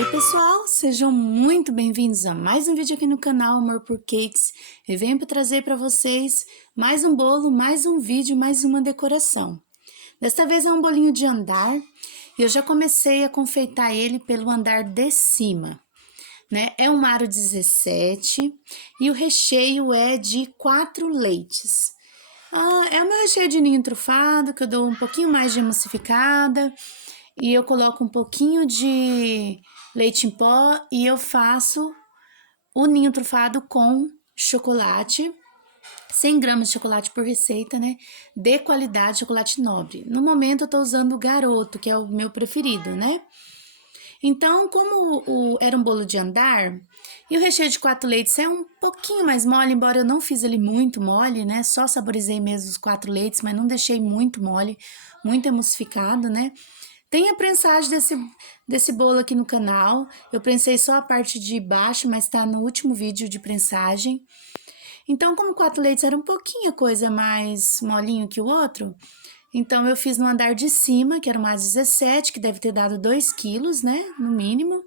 Oi pessoal, sejam muito bem-vindos a mais um vídeo aqui no canal Amor por Cakes. Eu venho para trazer para vocês mais um bolo, mais um vídeo, mais uma decoração. Desta vez é um bolinho de andar e eu já comecei a confeitar ele pelo andar de cima, né? É um aro 17 e o recheio é de 4 leites. É o meu recheio de ninho trufado, que eu dou um pouquinho mais de emulsificada. E eu coloco um pouquinho de leite em pó e eu faço o ninho trufado com chocolate, 100 gramas de chocolate por receita, né? De qualidade, chocolate nobre. No momento eu tô usando o Garoto, que é o meu preferido, né? Então, como era um bolo de andar, e o recheio de 4 leites é um pouquinho mais mole, embora eu não fiz ele muito mole, né? Só saborizei mesmo os 4 leites, mas não deixei muito mole, muito emulsificado, né? Tem a prensagem desse bolo aqui no canal. Eu prensei só a parte de baixo, mas tá no último vídeo de prensagem. Então, como 4 leites era um pouquinho a coisa mais molinho que o outro, então eu fiz no andar de cima, que era o mais 17, que deve ter dado 2 quilos, né, no mínimo.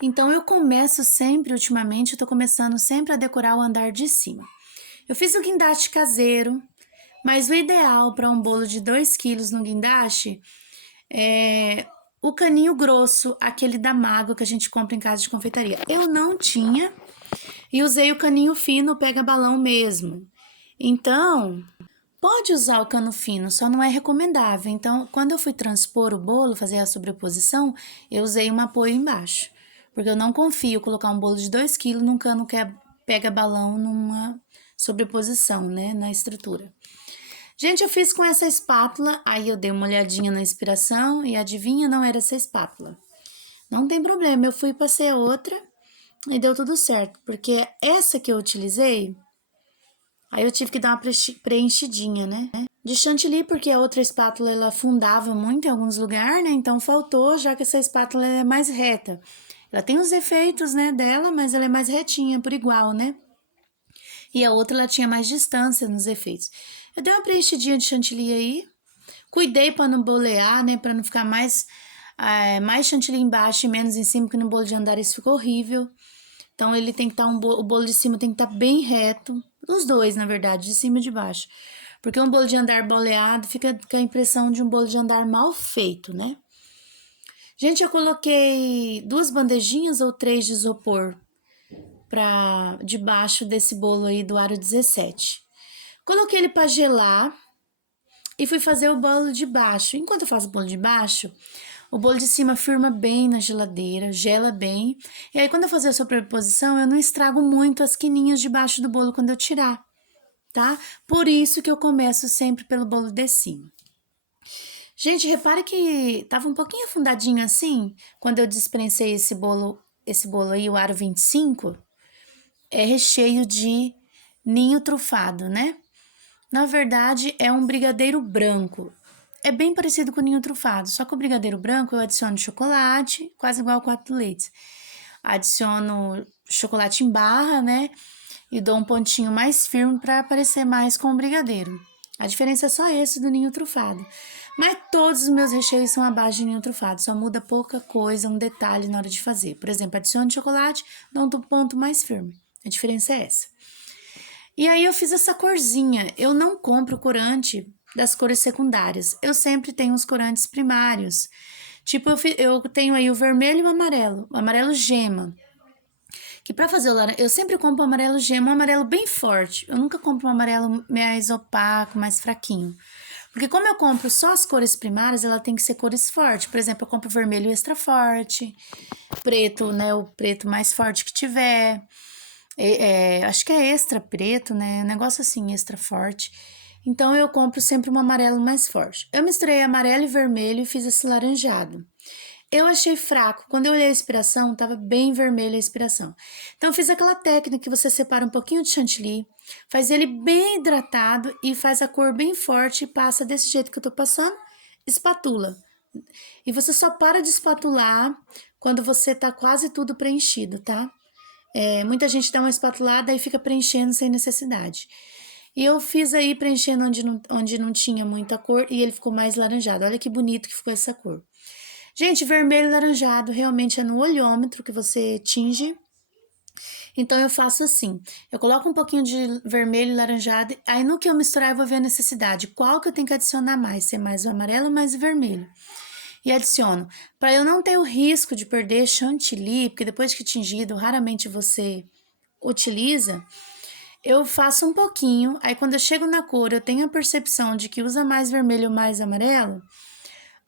Então, eu começo sempre, ultimamente, eu tô começando sempre a decorar o andar de cima. Eu fiz o guindaste caseiro, mas o ideal para um bolo de 2 quilos no guindaste é o caninho grosso, aquele da Mago que a gente compra em casa de confeitaria. Eu não tinha e usei o caninho fino pega-balão mesmo. Então, pode usar o cano fino, só não é recomendável. Então, quando eu fui transpor o bolo, fazer a sobreposição, eu usei um apoio embaixo. Porque eu não confio colocar um bolo de 2 quilos num cano que pega-balão numa sobreposição, né, na estrutura. Gente, eu fiz com essa espátula, aí eu dei uma olhadinha na inspiração e adivinha, não era essa espátula. Não tem problema, eu fui e passei a outra e deu tudo certo, porque essa que eu utilizei, aí eu tive que dar uma preenchidinha, né? De chantilly, porque a outra espátula ela afundava muito em alguns lugares, né? Então faltou, já que essa espátula é mais reta. Ela tem os efeitos, né, dela, mas ela é mais retinha, por igual, né? E a outra ela tinha mais distância nos efeitos. Eu dei uma preenchidinha de chantilly aí, cuidei para não bolear, né, para não ficar mais chantilly embaixo e menos em cima, porque no bolo de andar isso ficou horrível. Então ele tem que estar o bolo de cima tem que estar bem reto, os dois, na verdade, de cima e de baixo. Porque um bolo de andar boleado fica com a impressão de um bolo de andar mal feito, né? Gente, eu coloquei 2 bandejinhas ou 3 de isopor para debaixo desse bolo aí do aro 17. Coloquei ele para gelar e fui fazer o bolo de baixo. Enquanto eu faço o bolo de baixo, o bolo de cima firma bem na geladeira, gela bem. E aí, quando eu fazer a sobreposição, eu não estrago muito as quininhas de baixo do bolo quando eu tirar, tá? Por isso que eu começo sempre pelo bolo de cima. Gente, repare que tava um pouquinho afundadinho assim, quando eu desprensei esse bolo aí, o aro 25, é recheio de ninho trufado, né? Na verdade, é um brigadeiro branco. É bem parecido com o ninho trufado, só que o brigadeiro branco eu adiciono chocolate, quase igual ao 4 leites. Adiciono chocolate em barra, né? E dou um pontinho mais firme para parecer mais com o brigadeiro. A diferença é só esse do ninho trufado. Mas todos os meus recheios são à base de ninho trufado, só muda pouca coisa, um detalhe na hora de fazer. Por exemplo, adiciono chocolate, dou um ponto mais firme. A diferença é essa. E aí eu fiz essa corzinha. Eu não compro corante das cores secundárias. Eu sempre tenho os corantes primários. Tipo, eu tenho aí o vermelho e o amarelo gema. Que pra fazer o laranja, eu sempre compro o amarelo gema, um amarelo bem forte. Eu nunca compro um amarelo mais opaco, mais fraquinho. Porque como eu compro só as cores primárias, ela tem que ser cores fortes. Por exemplo, eu compro vermelho extra forte, preto, né, o preto mais forte que tiver. Acho que é extra preto, né? Um negócio assim, extra forte. Então, eu compro sempre um amarelo mais forte. Eu misturei amarelo e vermelho e fiz esse laranjado. Eu achei fraco. Quando eu olhei a inspiração, tava bem vermelha a inspiração. Então, eu fiz aquela técnica que você separa um pouquinho de chantilly, faz ele bem hidratado e faz a cor bem forte e passa desse jeito que eu tô passando, espatula. E você só para de espatular quando você tá quase tudo preenchido, tá? Muita gente dá uma espatulada e fica preenchendo sem necessidade. E eu fiz aí preenchendo onde não tinha muita cor e ele ficou mais laranjado. Olha que bonito que ficou essa cor. Gente, vermelho e laranjado realmente é no olhômetro que você tinge. Então eu faço assim, eu coloco um pouquinho de vermelho e laranjado, aí no que eu misturar eu vou ver a necessidade, qual que eu tenho que adicionar mais, se é mais o amarelo ou mais o vermelho. E adiciono, para eu não ter o risco de perder chantilly, porque depois que tingido, raramente você utiliza, eu faço um pouquinho, aí quando eu chego na cor, eu tenho a percepção de que usa mais vermelho ou mais amarelo,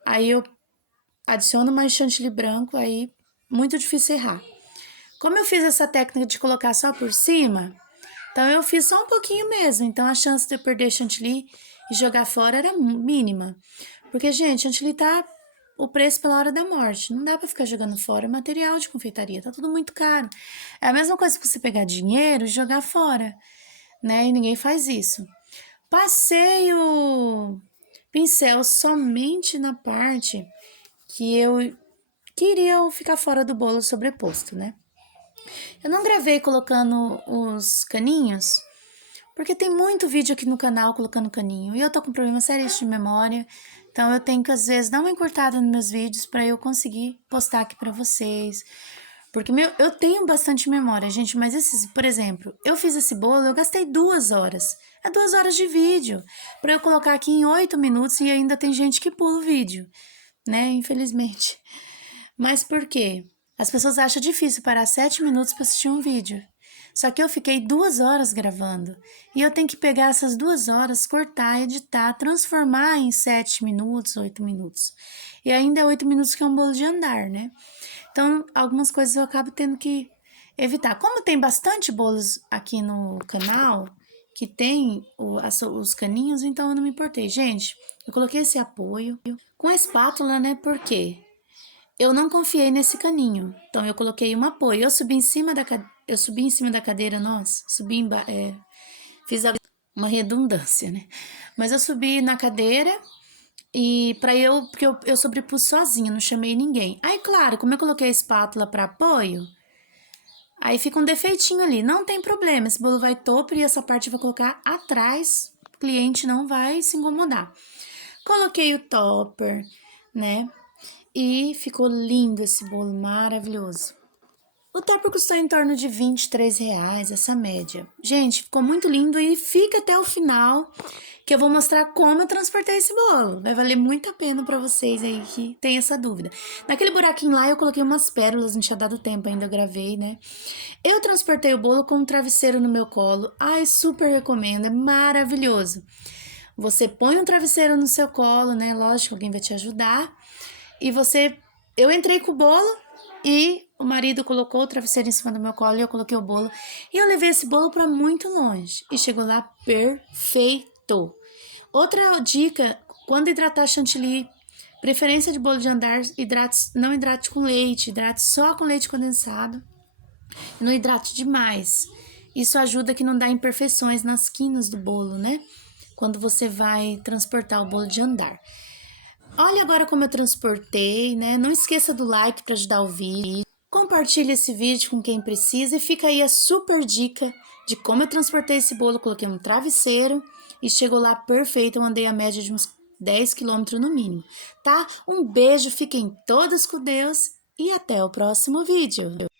aí eu adiciono mais chantilly branco, aí muito difícil errar. Como eu fiz essa técnica de colocar só por cima, então eu fiz só um pouquinho mesmo, então a chance de eu perder chantilly e jogar fora era mínima. Porque, gente, chantilly tá o preço pela hora da morte, não dá pra ficar jogando fora material de confeitaria, tá tudo muito caro. É a mesma coisa que você pegar dinheiro e jogar fora, né? E ninguém faz isso. Passei o pincel somente na parte que eu queria ficar fora do bolo sobreposto, né? Eu não gravei colocando os caninhos, porque tem muito vídeo aqui no canal colocando caninho. E eu tô com problema sério de memória, então eu tenho que às vezes dar uma encurtada nos meus vídeos para eu conseguir postar aqui para vocês. Porque eu tenho bastante memória, gente, mas esses, por exemplo, eu fiz esse bolo, eu gastei 2 horas. É 2 horas de vídeo para eu colocar aqui em 8 minutos e ainda tem gente que pula o vídeo, né? Infelizmente. Mas por quê? As pessoas acham difícil parar 7 minutos para assistir um vídeo. Só que eu fiquei 2 horas gravando. E eu tenho que pegar essas 2 horas, cortar, editar, transformar em 7 minutos, 8 minutos. E ainda é 8 minutos que é um bolo de andar, né? Então, algumas coisas eu acabo tendo que evitar. Como tem bastante bolos aqui no canal, que tem os caninhos, então eu não me importei. Gente, eu coloquei esse apoio com a espátula, né? Por quê? Eu não confiei nesse caninho, então eu coloquei um apoio. Eu subi em cima da cadeira, nossa, fiz uma redundância, né? Mas eu subi na cadeira e porque eu sobrepus sozinha, não chamei ninguém. Aí, claro, como eu coloquei a espátula para apoio, aí fica um defeitinho ali. Não tem problema, esse bolo vai topper e essa parte eu vou colocar atrás, o cliente não vai se incomodar. Coloquei o topper, né? E ficou lindo esse bolo, maravilhoso. O topper custou em torno de R$ 23, essa média. Gente, ficou muito lindo e fica até o final, que eu vou mostrar como eu transportei esse bolo. Vai valer muito a pena pra vocês aí que tem essa dúvida. Naquele buraquinho lá eu coloquei umas pérolas, não tinha dado tempo ainda, eu gravei, né? Eu transportei o bolo com um travesseiro no meu colo. Ai, super recomendo, é maravilhoso. Você põe um travesseiro no seu colo, né? Lógico, alguém vai te ajudar. E eu entrei com o bolo e o marido colocou o travesseiro em cima do meu colo e eu coloquei o bolo. E eu levei esse bolo para muito longe e chegou lá perfeito. Outra dica, quando hidratar chantilly, preferência de bolo de andar, não hidrate com leite, hidrate só com leite condensado. Não hidrate demais. Isso ajuda que não dá imperfeições nas quinas do bolo, né? Quando você vai transportar o bolo de andar. Olha agora como eu transportei, né? Não esqueça do like para ajudar o vídeo. Compartilhe esse vídeo com quem precisa e fica aí a super dica de como eu transportei esse bolo. Coloquei um travesseiro e chegou lá perfeito. Eu andei a média de uns 10 quilômetros no mínimo, tá? Um beijo, fiquem todos com Deus e até o próximo vídeo.